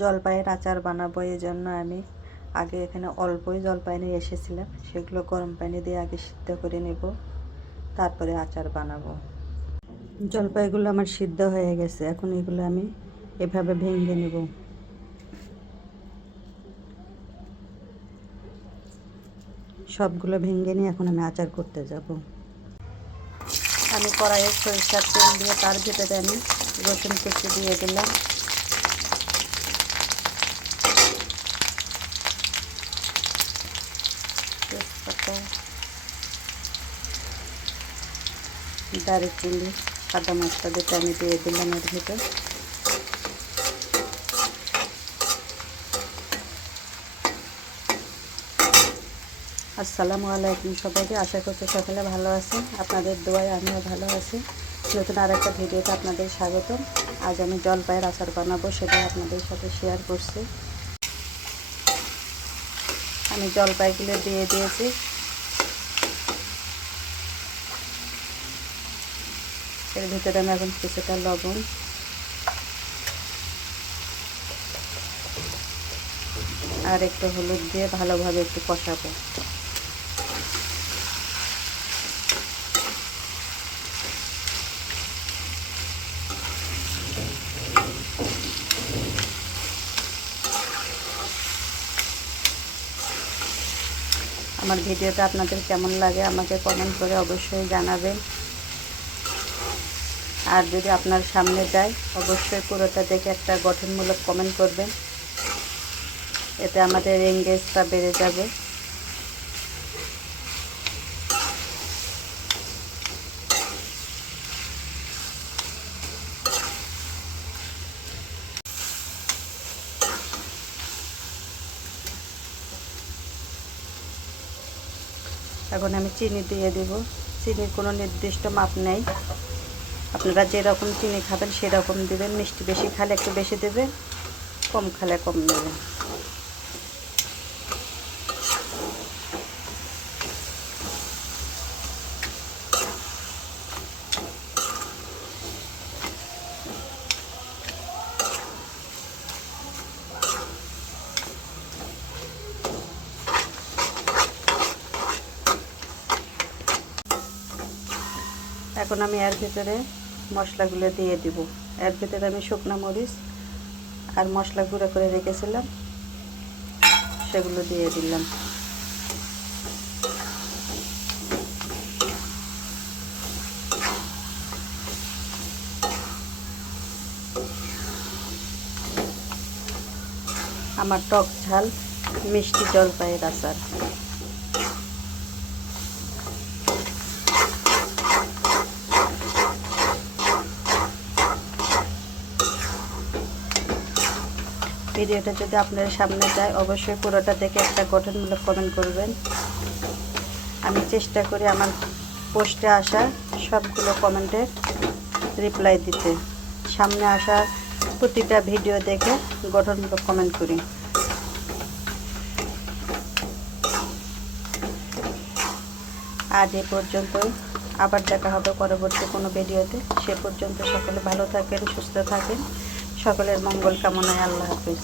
জলপাইয়ের আচার বানাবো, এই জন্য আমি আগে এখানে অল্পই জলপাই নিয়ে এসেছিলাম। সেগুলো গরম পানি দিয়ে আগে সিদ্ধ করে নেব, তারপরে আচার বানাবো। জলপাইগুলো আমার সিদ্ধ হয়ে গেছে, এখন এগুলো আমি এভাবে ভেঙে নেব। সবগুলো ভেঙে নিয়ে এখন আমি আচার করতে যাব। আমি কড়াইয়ে সরিষার তেল দিয়ে তার ভেতরে আমি রসুন কুচি দিয়ে দিলাম। তেজপাতা দারুচিনি সাদা মশলা দুটো আমি দিয়ে দিলাম এর ভিতর আসসালামু আলাইকুম সবাইকে, আশা করছি সকলে ভালো আছেন। আপনাদের দোয়ায় আমিও ভালো আছি। নতুন আর একটা ভিডিওতে আপনাদের স্বাগতম। আজ আমি জলপাইয়ের আচার বানাবো সেটা আপনাদের সাথে শেয়ার করছি। আমি জলপাইগুলো দিয়ে দিয়েছি। এর ভিতরে আমি এখন কিছুটা লবণ। আর একটু হলুদ দিয়ে ভালোভাবে একটু কষাবো। আমার ভিডিওটা আপনাদের কেমন লাগে আমাকে কমেন্ট করে অবশ্যই জানাবেন। আর যদি আপনার সামনে যায়, অবশ্যই পুরোটা দেখে একটা গঠনমূলক কমেন্ট করবেন। এতে আমাদের এঙ্গেজটা বেড়ে যাবে। এখন আমি চিনি দিয়ে দেব। চিনির কোনো নির্দিষ্ট মাপ নেই। আপনারা যেরকম চিনি খাবেন সেরকম দেবেন। মিষ্টি বেশি খালে একটু বেশি দেবেন কম খালে কম দেবেন এখন আমি এর ভিতরে মশলাগুলো দিয়ে দিব। এর ভিতরে আমি শুকনো মরিচ আর মশলা গুঁড়ো করে রেখেছিলাম, সেগুলো দিয়ে দিলাম। আমার টক ঝাল মিষ্টি জলপাইয়ের আচার। ভিডিওটা যদি আপনার সামনে যায়, অবশ্যই পুরোটা দেখে একটা গঠনমূলক কমেন্ট করবেন। আমি চেষ্টা করি আমার পোস্টে আসা সবগুলো কমেন্টের রিপ্লাই দিতে। সামনে আসা প্রতিটা ভিডিও দেখে গঠনমূলক কমেন্ট করি। আজ এ পর্যন্ত আবার দেখা হবে পরবর্তী কোনো ভিডিওতে। সে পর্যন্ত সকলে ভালো থাকেন, সুস্থ থাকেন। সকলের মঙ্গল কামনায় আল্লাহ হাফিজ।